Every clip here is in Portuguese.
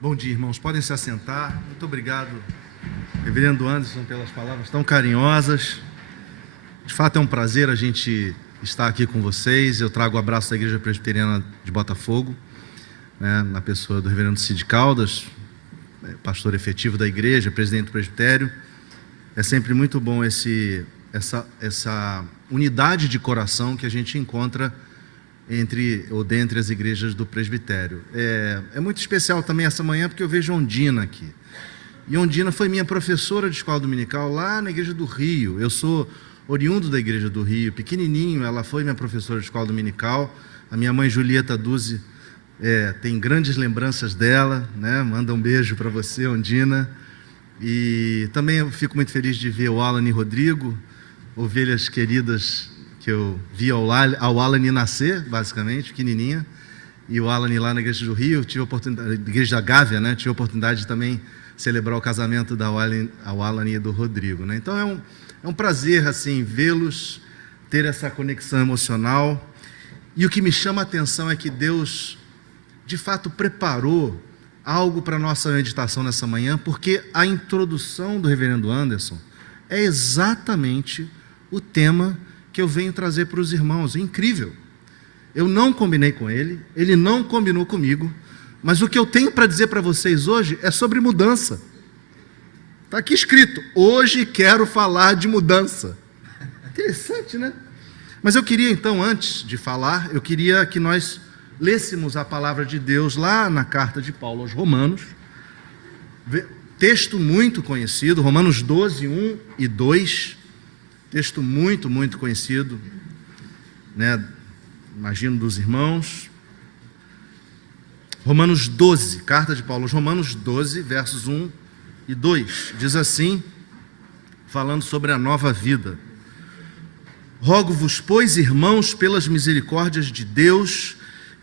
Bom dia, irmãos. Podem se assentar. Muito obrigado, reverendo Anderson, pelas palavras tão carinhosas. De fato, é um prazer a gente estar aqui com vocês. Eu trago o abraço da Igreja Presbiteriana de Botafogo, na pessoa do reverendo Cid Caldas, pastor efetivo da igreja, presidente do presbitério. É sempre muito bom essa unidade de coração que a gente encontra dentre as igrejas do presbitério. É muito especial também essa manhã, porque eu vejo Ondina aqui. E Ondina foi minha professora de escola dominical lá na igreja do Rio. Eu sou oriundo da igreja do Rio, pequenininho, ela foi minha professora de escola dominical. A minha mãe Julieta Duzzi tem grandes lembranças dela, né? Manda um beijo para você, Ondina. E também eu fico muito feliz de ver o Alan e Rodrigo, ovelhas queridas que eu vi ao Alan nascer, basicamente, pequenininha, e o Alan lá na igreja do Rio, tive a oportunidade, igreja da Gávea, né? Tive a oportunidade de também celebrar o casamento ao Alan e do Rodrigo, né? Então é um prazer assim vê-los, ter essa conexão emocional. E o que me chama a atenção é que Deus de fato preparou algo para a nossa meditação nessa manhã, porque a introdução do reverendo Anderson é exatamente o tema que eu venho trazer para os irmãos. É incrível. Eu não combinei com ele, ele não combinou comigo, mas o que eu tenho para dizer para vocês hoje é sobre mudança. Está aqui escrito: hoje quero falar de mudança. Interessante, né? Mas eu queria então, antes de falar, eu queria que nós lêssemos a palavra de Deus lá na carta de Paulo aos Romanos, texto muito conhecido, Romanos 12, 1 e 2, texto muito, muito conhecido, né? Imagino dos irmãos. Romanos 12, carta de Paulo aos Romanos 12, versos 1 e 2, diz assim, falando sobre a nova vida: rogo-vos, pois, irmãos, pelas misericórdias de Deus,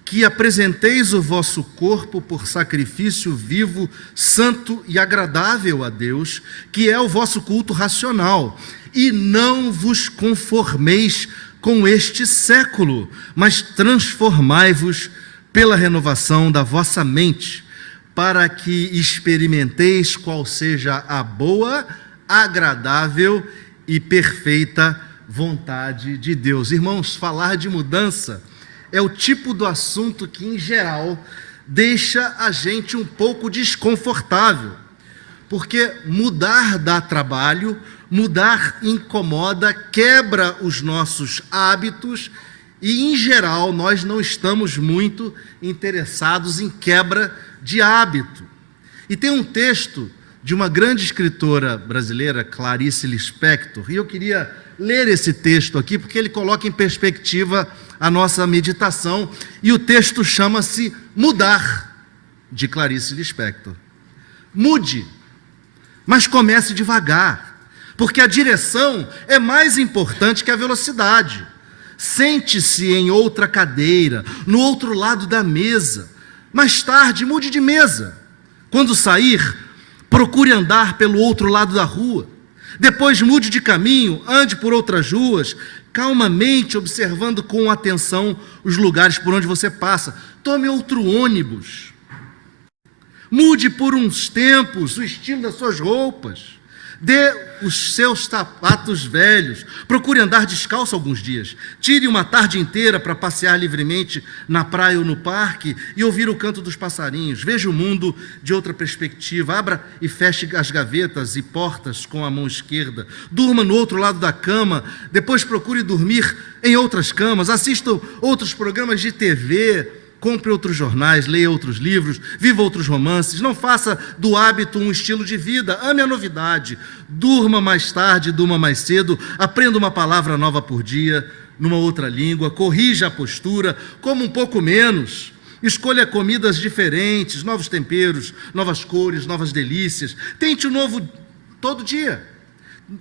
que apresenteis o vosso corpo por sacrifício vivo, santo e agradável a Deus, que é o vosso culto racional. E não vos conformeis com este século, mas transformai-vos pela renovação da vossa mente, para que experimenteis qual seja a boa, agradável e perfeita vontade de Deus. Irmãos, falar de mudança é o tipo do assunto que, em geral, deixa a gente um pouco desconfortável, porque mudar dá trabalho, mudar incomoda, quebra os nossos hábitos e, em geral, nós não estamos muito interessados em quebra de hábito. E tem um texto de uma grande escritora brasileira, Clarice Lispector, e eu queria ler esse texto aqui, porque ele coloca em perspectiva a nossa meditação, e o texto chama-se Mudar, de Clarice Lispector. Mude, mas comece devagar, porque a direção é mais importante que a velocidade. Sente-se em outra cadeira, no outro lado da mesa. Mais tarde, mude de mesa. Quando sair, procure andar pelo outro lado da rua. Depois mude de caminho, ande por outras ruas, calmamente observando com atenção os lugares por onde você passa. Tome outro ônibus. Mude por uns tempos o estilo das suas roupas. Dê os seus sapatos velhos. Procure andar descalço alguns dias. Tire uma tarde inteira para passear livremente na praia ou no parque e ouvir o canto dos passarinhos. Veja o mundo de outra perspectiva. Abra e feche as gavetas e portas com a mão esquerda. Durma no outro lado da cama. Depois procure dormir em outras camas. Assista outros programas de TV. Compre outros jornais, leia outros livros, viva outros romances. Não faça do hábito um estilo de vida. Ame a novidade. Durma mais tarde, durma mais cedo. Aprenda uma palavra nova por dia, numa outra língua. Corrija a postura, coma um pouco menos. Escolha comidas diferentes, novos temperos, novas cores, novas delícias. Tente o novo todo dia.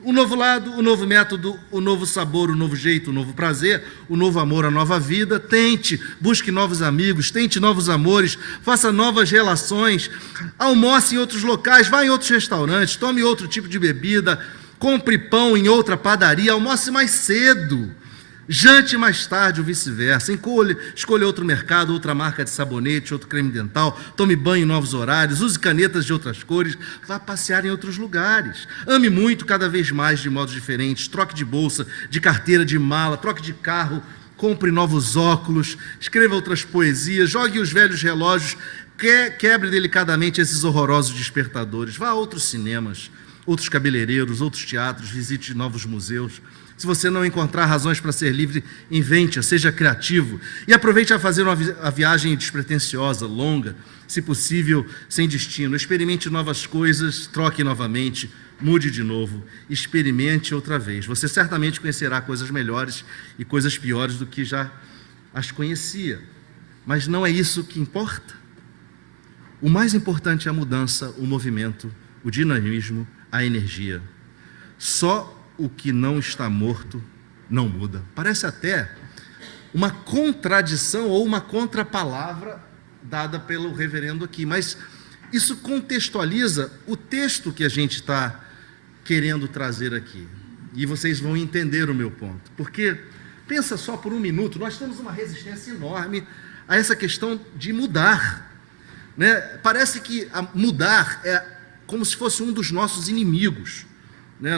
O novo lado, o novo método, o novo sabor, o novo jeito, o novo prazer, o novo amor, a nova vida. Tente, busque novos amigos, tente novos amores, faça novas relações, almoce em outros locais, vá em outros restaurantes, tome outro tipo de bebida, compre pão em outra padaria, almoce mais cedo. Jante mais tarde ou vice-versa. Escolha outro mercado, outra marca de sabonete, outro creme dental. Tome banho em novos horários. Use canetas de outras cores. Vá passear em outros lugares. Ame muito, cada vez mais, de modos diferentes. Troque de bolsa, de carteira, de mala. Troque de carro. Compre novos óculos. Escreva outras poesias. Jogue os velhos relógios. Quebre delicadamente esses horrorosos despertadores. Vá a outros cinemas, outros cabeleireiros, outros teatros. Visite novos museus. Se você não encontrar razões para ser livre, invente-a, seja criativo e aproveite a fazer uma viagem despretensiosa, longa, se possível, sem destino. Experimente novas coisas, troque novamente, mude de novo, experimente outra vez. Você certamente conhecerá coisas melhores e coisas piores do que já as conhecia, mas não é isso que importa. O mais importante é a mudança, o movimento, o dinamismo, a energia. Só o que não está morto não muda. Parece até uma contradição ou uma contrapalavra dada pelo reverendo aqui, mas isso contextualiza o texto que a gente está querendo trazer aqui. E vocês vão entender o meu ponto. Porque, pensa só por um minuto, nós temos uma resistência enorme a essa questão de mudar, né? Parece que mudar é como se fosse um dos nossos inimigos.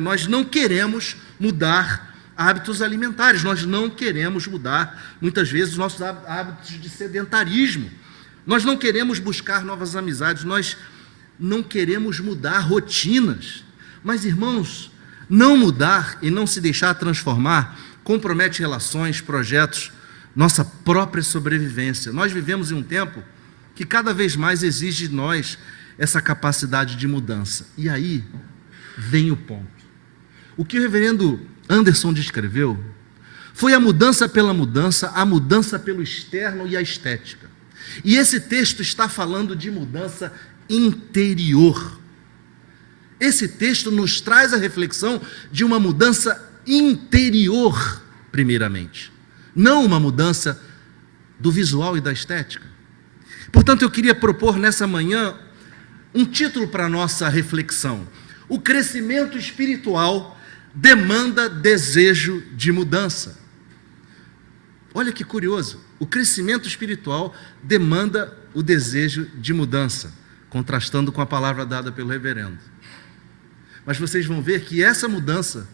Nós não queremos mudar hábitos alimentares, nós não queremos mudar, muitas vezes, os nossos hábitos de sedentarismo, nós não queremos buscar novas amizades, nós não queremos mudar rotinas. Mas, irmãos, não mudar e não se deixar transformar compromete relações, projetos, nossa própria sobrevivência. Nós vivemos em um tempo que cada vez mais exige de nós essa capacidade de mudança. E aí vem o ponto. O que o reverendo Anderson descreveu foi a mudança pela mudança, a mudança pelo externo e a estética. E esse texto está falando de mudança interior. Esse texto nos traz a reflexão de uma mudança interior, primeiramente, não uma mudança do visual e da estética. Portanto, eu queria propor nessa manhã um título para a nossa reflexão: o crescimento espiritual demanda desejo de mudança. Olha que curioso, o crescimento espiritual demanda o desejo de mudança, contrastando com a palavra dada pelo reverendo. Mas vocês vão ver que essa mudança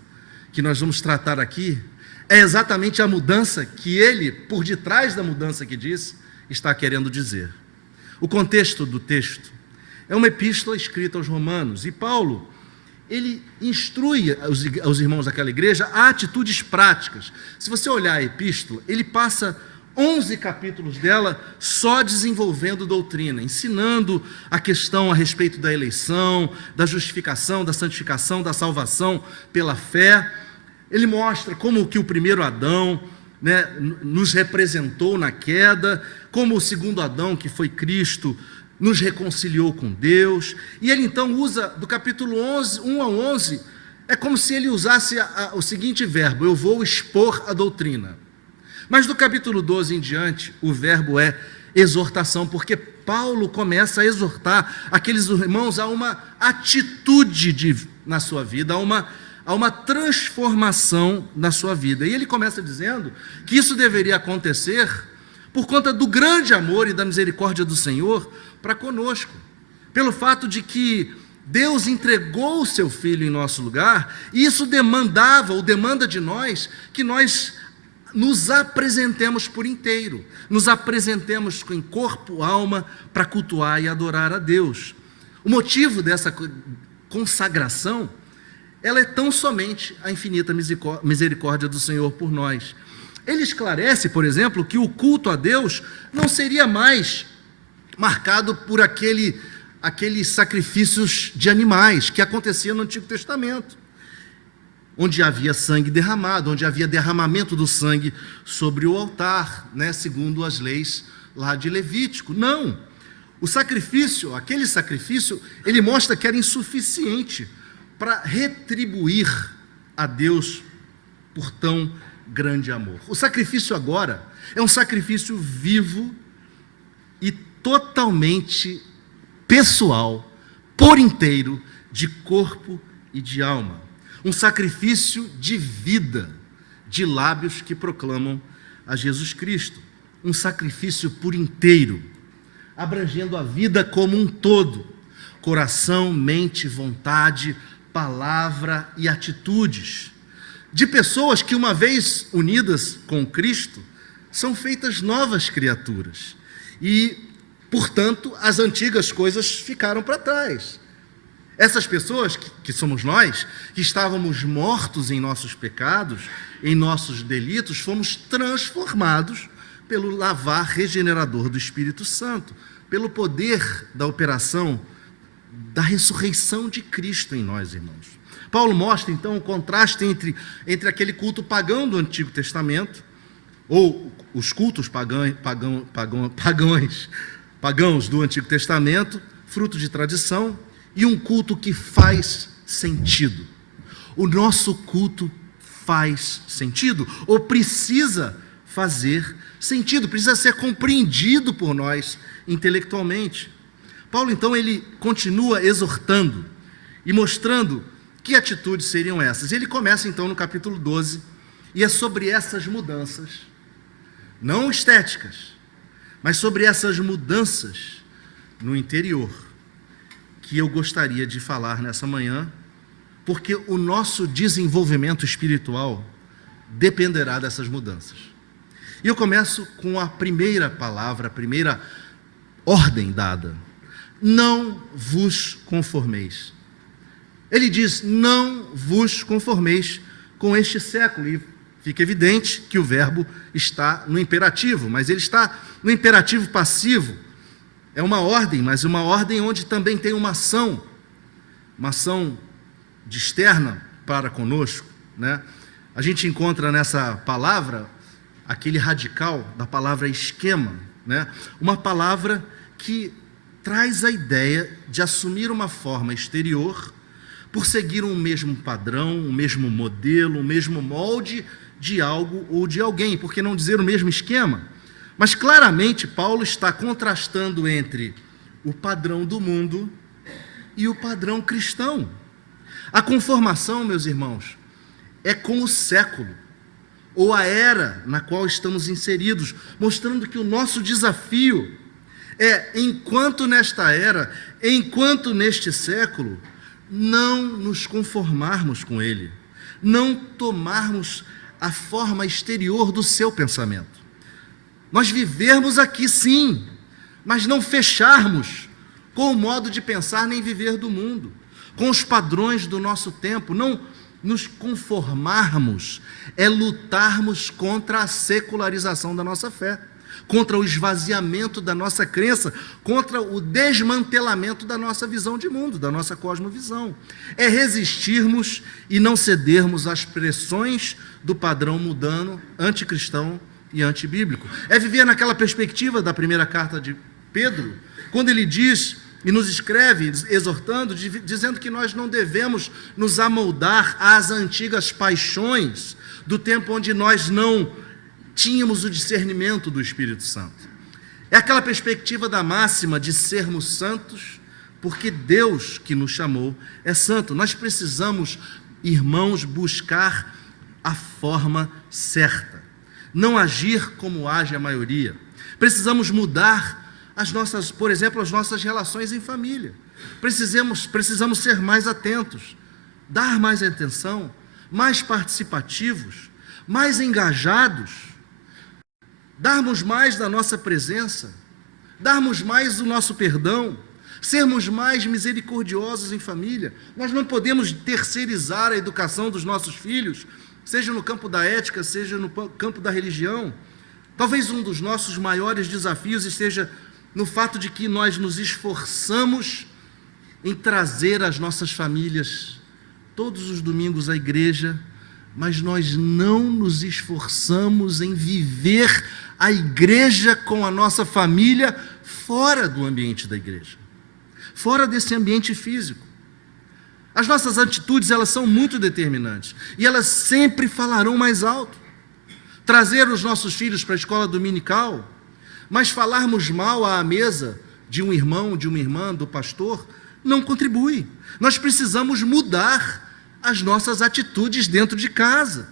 que nós vamos tratar aqui é exatamente a mudança que ele, por detrás da mudança que diz, está querendo dizer. O contexto do texto é uma epístola escrita aos Romanos, e Paulo, ele instrui aos irmãos daquela igreja a atitudes práticas. Se você olhar a epístola, ele passa 11 capítulos dela só desenvolvendo doutrina, ensinando a questão a respeito da eleição, da justificação, da santificação, da salvação pela fé. Ele mostra como que o primeiro Adão, nos representou na queda, como o segundo Adão, que foi Cristo, nos reconciliou com Deus. E ele então usa, do capítulo 1 ao 11, é como se ele usasse o seguinte verbo: eu vou expor a doutrina. Mas do capítulo 12 em diante, o verbo é exortação, porque Paulo começa a exortar aqueles irmãos a uma atitude na sua vida, a uma transformação na sua vida. E ele começa dizendo que isso deveria acontecer por conta do grande amor e da misericórdia do Senhor para conosco, pelo fato de que Deus entregou o seu Filho em nosso lugar, e isso demandava, ou demanda de nós, que nós nos apresentemos por inteiro, nos apresentemos em corpo, alma, para cultuar e adorar a Deus. O motivo dessa consagração, ela é tão somente a infinita misericórdia do Senhor por nós. Ele esclarece, por exemplo, que o culto a Deus não seria mais marcado por aqueles sacrifícios de animais que aconteciam no Antigo Testamento, onde havia sangue derramado, onde havia derramamento do sangue sobre o altar, segundo as leis lá de Levítico. Não, aquele sacrifício, ele mostra que era insuficiente para retribuir a Deus por tão grande amor. O sacrifício agora é um sacrifício vivo e totalmente pessoal, por inteiro, de corpo e de alma. Um sacrifício de vida, de lábios que proclamam a Jesus Cristo. Um sacrifício por inteiro, abrangendo a vida como um todo, coração, mente, vontade, palavra e atitudes, de pessoas que, uma vez unidas com Cristo, são feitas novas criaturas e, portanto, as antigas coisas ficaram para trás. Essas pessoas, que somos nós, que estávamos mortos em nossos pecados, em nossos delitos, fomos transformados pelo lavar regenerador do Espírito Santo, pelo poder da operação da ressurreição de Cristo em nós, irmãos. Paulo mostra, então, o contraste entre aquele culto pagão do Antigo Testamento, ou os cultos pagãos do Antigo Testamento, fruto de tradição, e um culto que faz sentido. O nosso culto faz sentido, ou precisa fazer sentido, precisa ser compreendido por nós intelectualmente. Paulo, então, ele continua exortando e mostrando que atitudes seriam essas. Ele começa, então, no capítulo 12, e é sobre essas mudanças, não estéticas, mas sobre essas mudanças no interior, que eu gostaria de falar nessa manhã, porque o nosso desenvolvimento espiritual dependerá dessas mudanças. E eu começo com a primeira palavra, a primeira ordem dada: não vos conformeis. Ele diz: não vos conformeis com este século, e fica evidente que o verbo está no imperativo, mas ele está no imperativo passivo. É uma ordem, mas uma ordem onde também tem uma ação de externa para conosco, né? A gente encontra nessa palavra aquele radical da palavra esquema, né? Uma palavra que traz a ideia de assumir uma forma exterior por seguir um mesmo padrão, um mesmo modelo, um mesmo molde de algo ou de alguém, por que não dizer o mesmo esquema? Mas claramente Paulo está contrastando entre o padrão do mundo e o padrão cristão. A conformação, meus irmãos, é com o século, ou a era na qual estamos inseridos, mostrando que o nosso desafio é, enquanto nesta era, enquanto neste século, não nos conformarmos com ele, não tomarmos a forma exterior do seu pensamento. Nós vivermos aqui sim, mas não fecharmos com o modo de pensar nem viver do mundo, com os padrões do nosso tempo, não nos conformarmos, é lutarmos contra a secularização da nossa fé, contra o esvaziamento da nossa crença, contra o desmantelamento da nossa visão de mundo, da nossa cosmovisão. É resistirmos e não cedermos às pressões do padrão mundano, anticristão e antibíblico. É viver naquela perspectiva da primeira carta de Pedro, quando ele diz e nos escreve, exortando, dizendo que nós não devemos nos amoldar às antigas paixões do tempo onde nós não tínhamos o discernimento do Espírito Santo. É aquela perspectiva da máxima de sermos santos, porque Deus que nos chamou é santo. Nós precisamos, irmãos, buscar a forma certa, não agir como age a maioria. Precisamos mudar por exemplo, as nossas relações em família. Precisamos ser mais atentos, dar mais atenção, mais participativos, mais engajados, darmos mais da nossa presença, darmos mais do nosso perdão, sermos mais misericordiosos em família. Nós não podemos terceirizar a educação dos nossos filhos, seja no campo da ética, seja no campo da religião. Talvez um dos nossos maiores desafios esteja no fato de que nós nos esforçamos em trazer as nossas famílias todos os domingos à igreja, mas nós não nos esforçamos em viver a igreja com a nossa família fora do ambiente da igreja, fora desse ambiente físico. As nossas atitudes, elas são muito determinantes, e elas sempre falarão mais alto. Trazer os nossos filhos para a escola dominical, mas falarmos mal à mesa de um irmão, de uma irmã, do pastor, não contribui. Nós precisamos mudar as nossas atitudes dentro de casa.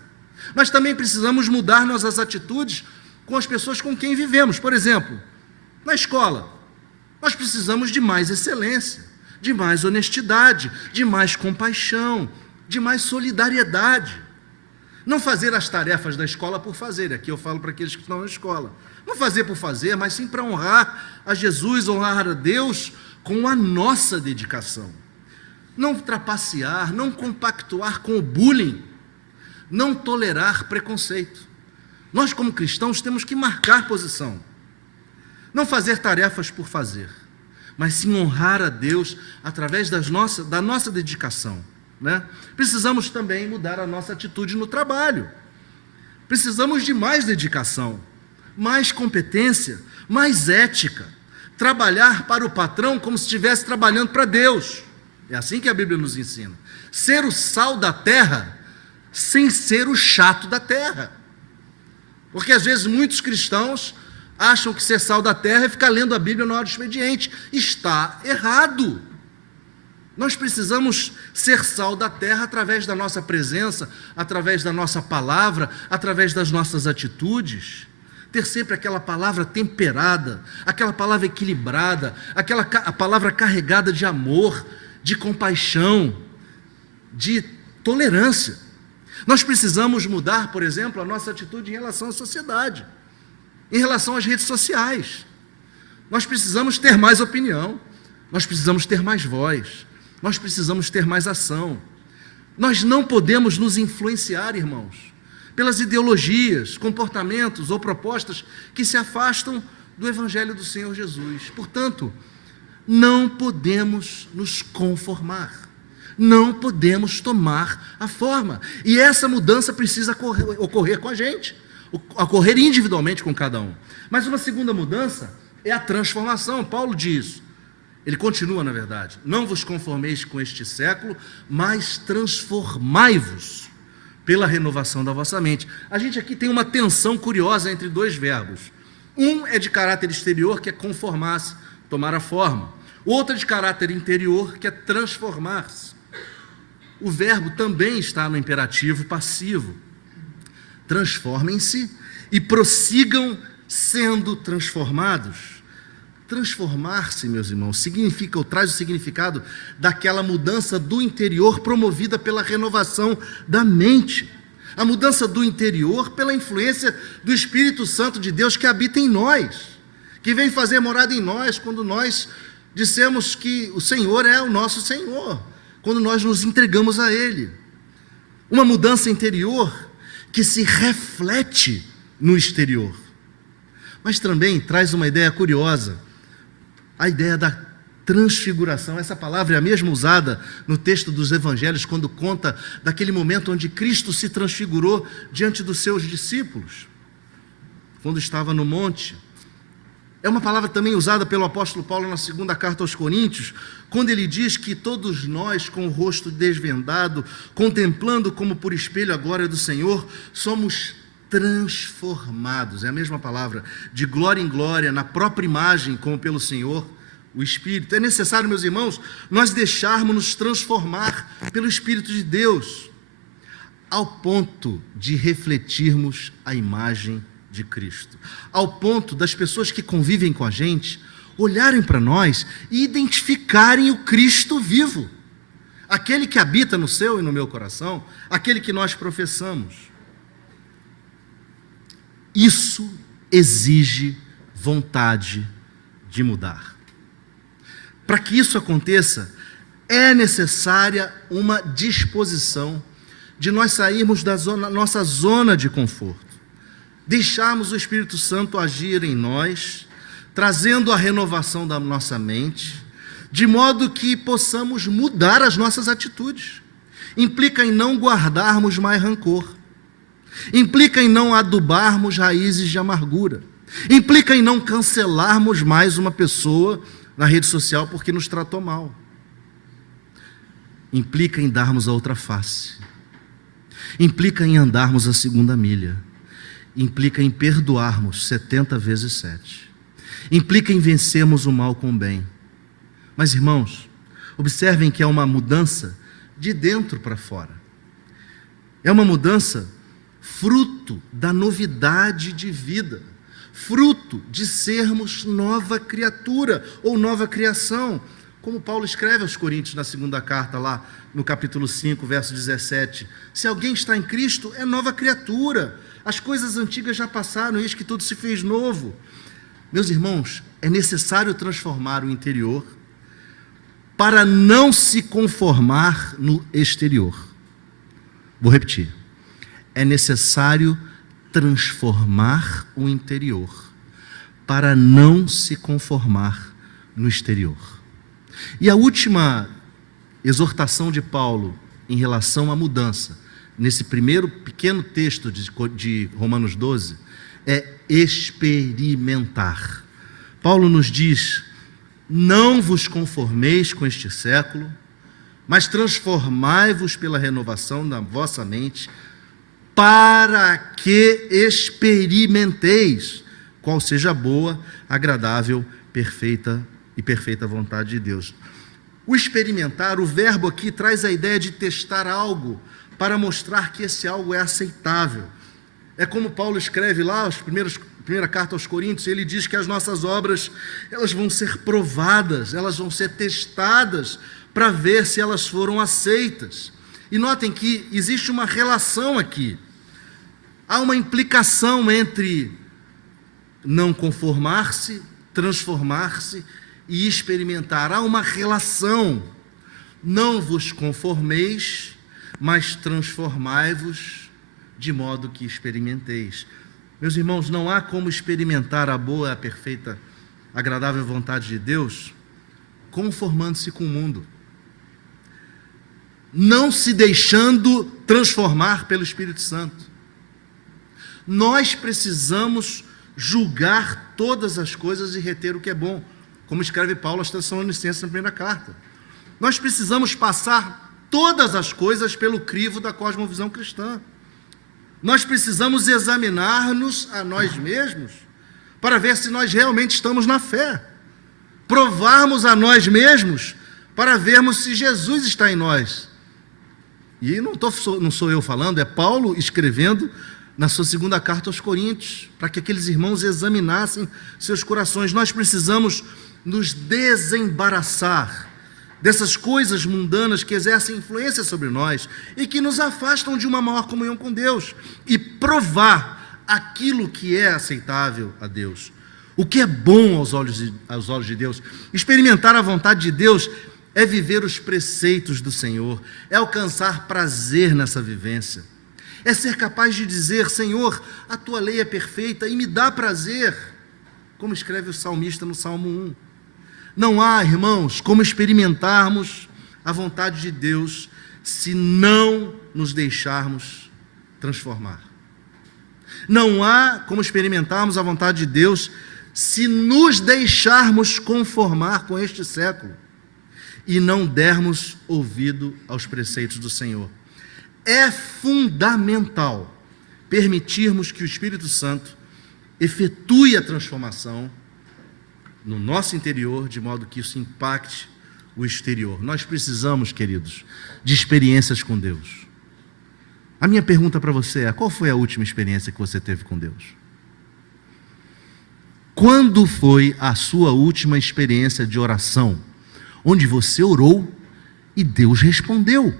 mas também precisamos mudar nossas atitudes com as pessoas com quem vivemos. Por exemplo, na escola, nós precisamos de mais excelência, de mais honestidade, de mais compaixão, de mais solidariedade. Não fazer as tarefas da escola por fazer, aqui eu falo para aqueles que estão na escola. Não fazer por fazer, mas sim para honrar a Jesus, honrar a Deus com a nossa dedicação. Não trapacear, não compactuar com o bullying, não tolerar preconceito. Nós, como cristãos, temos que marcar posição. Não fazer tarefas por fazer, mas sim honrar a Deus através da nossa dedicação, né? Precisamos também mudar a nossa atitude no trabalho. Precisamos de mais dedicação, mais competência, mais ética. Trabalhar para o patrão como se estivesse trabalhando para Deus. É assim que a Bíblia nos ensina. Ser o sal da terra, sem ser o chato da terra. Porque às vezes muitos cristãos acham que ser sal da terra é ficar lendo a Bíblia na hora do expediente. Está errado. Nós precisamos ser sal da terra através da nossa presença, através da nossa palavra, através das nossas atitudes. Ter sempre aquela palavra temperada, aquela palavra equilibrada, a palavra carregada de amor, de compaixão, de tolerância. Nós precisamos mudar, por exemplo, a nossa atitude em relação à sociedade, em relação às redes sociais. Nós precisamos ter mais opinião, nós precisamos ter mais voz, nós precisamos ter mais ação. Nós não podemos nos influenciar, irmãos, pelas ideologias, comportamentos ou propostas que se afastam do Evangelho do Senhor Jesus. Portanto, não podemos nos conformar, não podemos tomar a forma. E essa mudança precisa ocorrer com a gente, ocorrer individualmente com cada um. Mas uma segunda mudança é a transformação. Paulo diz, ele continua na verdade, não vos conformeis com este século, mas transformai-vos pela renovação da vossa mente. A gente aqui tem uma tensão curiosa entre dois verbos. Um é de caráter exterior, que é conformar-se, tomar a forma. O outro é de caráter interior, que é transformar-se. O verbo também está no imperativo passivo. Transformem-se e prossigam sendo transformados. Transformar-se, meus irmãos, significa ou traz o significado daquela mudança do interior promovida pela renovação da mente. A mudança do interior pela influência do Espírito Santo de Deus que habita em nós, que vem fazer morada em nós quando nós dissemos que o Senhor é o nosso Senhor, quando nós nos entregamos a Ele. Uma mudança interior que se reflete no exterior. Mas também traz uma ideia curiosa, a ideia da transfiguração. Essa palavra é a mesma usada no texto dos evangelhos, quando conta daquele momento onde Cristo se transfigurou diante dos seus discípulos, quando estava no monte. É uma palavra também usada pelo apóstolo Paulo na segunda carta aos Coríntios, quando ele diz que todos nós, com o rosto desvendado, contemplando como por espelho a glória do Senhor, somos transformados, é a mesma palavra, de glória em glória, na própria imagem, como pelo Senhor, o Espírito. É necessário, meus irmãos, nós deixarmos-nos transformar pelo Espírito de Deus, ao ponto de refletirmos a imagem de Cristo, ao ponto das pessoas que convivem com a gente olharem para nós e identificarem o Cristo vivo, aquele que habita no seu e no meu coração, aquele que nós professamos. Isso exige vontade de mudar. Para que isso aconteça, é necessária uma disposição de nós sairmos da nossa zona de conforto, deixarmos o Espírito Santo agir em nós, trazendo a renovação da nossa mente, de modo que possamos mudar as nossas atitudes. Implica em não guardarmos mais rancor, implica em não adubarmos raízes de amargura, implica em não cancelarmos mais uma pessoa na rede social porque nos tratou mal, implica em darmos a outra face, implica em andarmos a segunda milha, implica em perdoarmos 70 vezes 7, implica em vencermos o mal com o bem. Mas, irmãos, observem que é uma mudança de dentro para fora, é uma mudança fruto da novidade de vida, fruto de sermos nova criatura ou nova criação, como Paulo escreve aos Coríntios na segunda carta, lá no capítulo 5, verso 17. Se alguém está em Cristo, é nova criatura, as coisas antigas já passaram, eis que tudo se fez novo. Meus irmãos, é necessário transformar o interior para não se conformar no exterior. Vou repetir. É necessário transformar o interior para não se conformar no exterior. E a última exortação de Paulo em relação à mudança, nesse primeiro pequeno texto de Romanos 12, é experimentar. Paulo nos diz: não vos conformeis com este século, mas transformai-vos pela renovação da vossa mente, para que experimenteis qual seja a boa, agradável, perfeita vontade de Deus. O experimentar, o verbo aqui traz a ideia de testar algo, para mostrar que esse algo é aceitável. É como Paulo escreve lá, primeira carta aos Coríntios, ele diz que as nossas obras, elas vão ser provadas, elas vão ser testadas, para ver se elas foram aceitas. E notem que existe uma relação aqui. Há uma implicação entre não conformar-se, transformar-se e experimentar. Há uma relação. Não vos conformeis, mas transformai-vos de modo que experimenteis. Meus irmãos, não há como experimentar a boa, a perfeita, agradável vontade de Deus conformando-se com o mundo, não se deixando transformar pelo Espírito Santo. Nós precisamos julgar todas as coisas e reter o que é bom, como escreve Paulo aos Tessalonicenses na primeira carta. Nós precisamos passar todas as coisas pelo crivo da cosmovisão cristã. Nós precisamos examinar-nos a nós mesmos para ver se nós realmente estamos na fé. Provarmos a nós mesmos para vermos se Jesus está em nós. E não sou eu falando, é Paulo escrevendo na sua segunda carta aos Coríntios, para que aqueles irmãos examinassem seus corações. Nós precisamos nos desembaraçar dessas coisas mundanas que exercem influência sobre nós e que nos afastam de uma maior comunhão com Deus, e provar aquilo que é aceitável a Deus, o que é bom aos olhos de Deus. Experimentar a vontade de Deus é viver os preceitos do Senhor, é alcançar prazer nessa vivência, é ser capaz de dizer: Senhor, a tua lei é perfeita e me dá prazer, como escreve o salmista no Salmo 1. Não há, irmãos, como experimentarmos a vontade de Deus se não nos deixarmos transformar. Não há como experimentarmos a vontade de Deus se nos deixarmos conformar com este século e não dermos ouvido aos preceitos do Senhor. É fundamental permitirmos que o Espírito Santo efetue a transformação no nosso interior, de modo que isso impacte o exterior. Nós precisamos, queridos, de experiências com Deus. A minha pergunta para você é: qual foi a última experiência que você teve com Deus? Quando foi a sua última experiência de oração, onde você orou e Deus respondeu?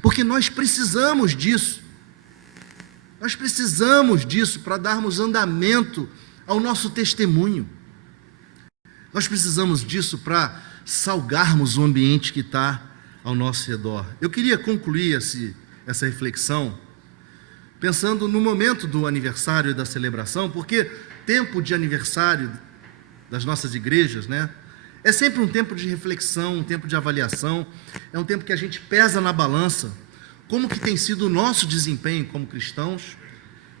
Porque nós precisamos disso. Nós precisamos disso para darmos andamento ao nosso testemunho. Nós precisamos disso para salgarmos o ambiente que está ao nosso redor. Eu queria concluir essa reflexão pensando no momento do aniversário e da celebração, porque tempo de aniversário das nossas igrejas, né, é sempre um tempo de reflexão, um tempo de avaliação, é um tempo que a gente pesa na balança como que tem sido o nosso desempenho como cristãos,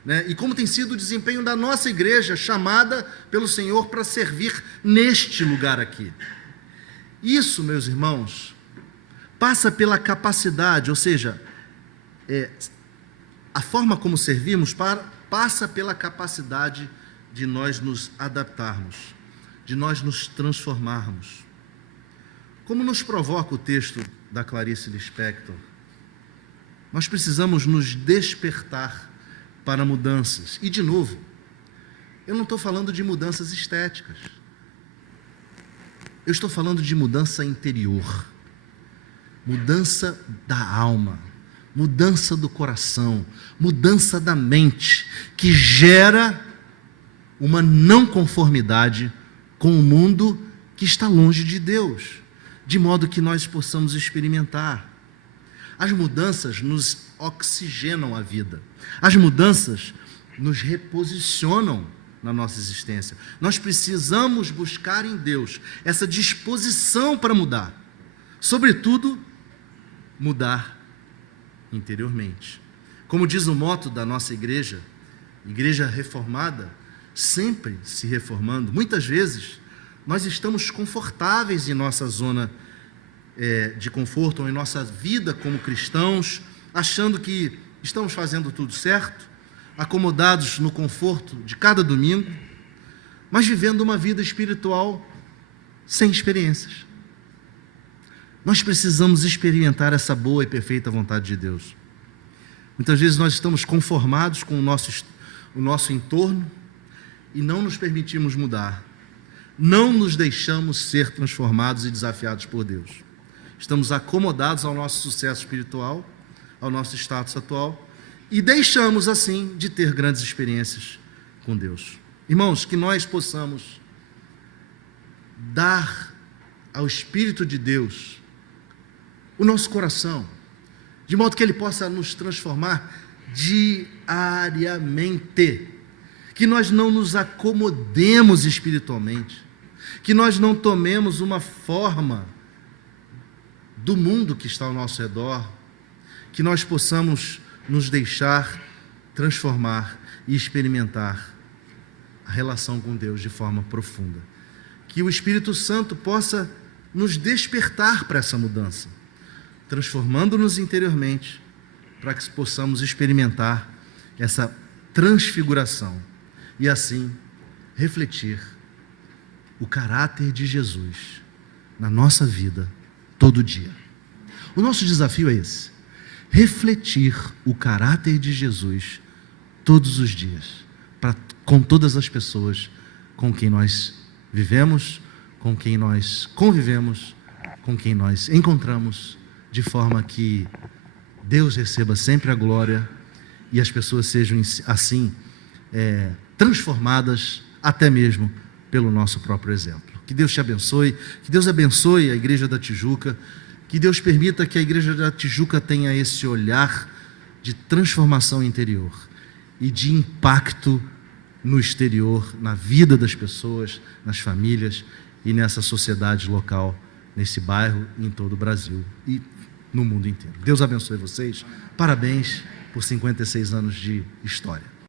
né, e como tem sido o desempenho da nossa igreja, chamada pelo Senhor para servir neste lugar aqui. Isso, meus irmãos, passa pela capacidade, ou seja, a forma como servimos passa pela capacidade de nós nos adaptarmos, de nós nos transformarmos. Como nos provoca o texto da Clarice Lispector, Nós precisamos nos despertar para mudanças. E, de novo, eu não estou falando de mudanças estéticas. Eu estou falando de mudança interior. Mudança da alma. Mudança do coração. Mudança da mente. Que gera uma não conformidade com o mundo que está longe de Deus. De modo que nós possamos experimentar. As mudanças nos oxigenam a vida. As mudanças nos reposicionam na nossa existência. Nós precisamos buscar em Deus essa disposição para mudar. Sobretudo, mudar interiormente. Como diz o moto da nossa igreja, igreja reformada, sempre se reformando. Muitas vezes, nós estamos confortáveis em nossa zona de conforto, ou em nossa vida como cristãos, achando que estamos fazendo tudo certo, acomodados no conforto de cada domingo, mas vivendo uma vida espiritual sem experiências. Nós precisamos experimentar essa boa e perfeita vontade de Deus. Muitas vezes nós estamos conformados com o nosso entorno e não nos permitimos mudar. Não nos deixamos ser transformados e desafiados por Deus. Estamos acomodados ao nosso sucesso espiritual, ao nosso status atual, e deixamos, assim, de ter grandes experiências com Deus. Irmãos, que nós possamos dar ao Espírito de Deus o nosso coração, de modo que Ele possa nos transformar diariamente, que nós não nos acomodemos espiritualmente, que nós não tomemos uma forma do mundo que está ao nosso redor, que nós possamos nos deixar transformar e experimentar a relação com Deus de forma profunda. Que o Espírito Santo possa nos despertar para essa mudança, transformando-nos interiormente, para que possamos experimentar essa transfiguração e assim refletir o caráter de Jesus na nossa vida todo dia. O nosso desafio é esse: refletir o caráter de Jesus todos os dias, com todas as pessoas com quem nós vivemos, com quem nós convivemos, com quem nós encontramos, de forma que Deus receba sempre a glória e as pessoas sejam assim transformadas até mesmo pelo nosso próprio exemplo. Que Deus te abençoe, que Deus abençoe a Igreja da Tijuca, que Deus permita que a Igreja da Tijuca tenha esse olhar de transformação interior e de impacto no exterior, na vida das pessoas, nas famílias e nessa sociedade local, nesse bairro e em todo o Brasil e no mundo inteiro. Deus abençoe vocês. Parabéns por 56 anos de história.